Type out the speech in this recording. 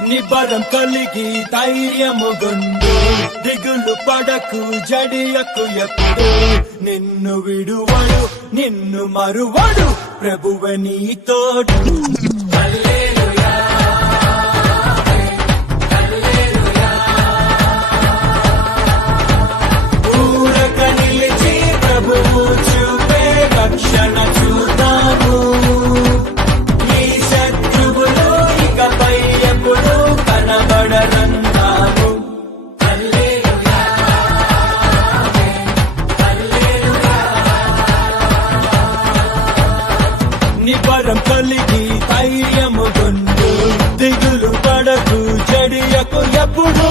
నిబరం కలిగి ధైర్యము గొండు దిగులు పడకు జడియకు ఎప్పుడు నిన్ను విడువడు నిన్ను మరువడు ప్రభువే నీ తోడు ఊరక నిలిచి ప్రభువు చూపే రక్షణ చూద్దాము ఈ శత్రువులు ఇకపై ఎప్పుడు కనబడరన్నాము నిబరం కలిగి ధైర్యము గొండు దిగులు పడకు జడియకు ఎప్పుడు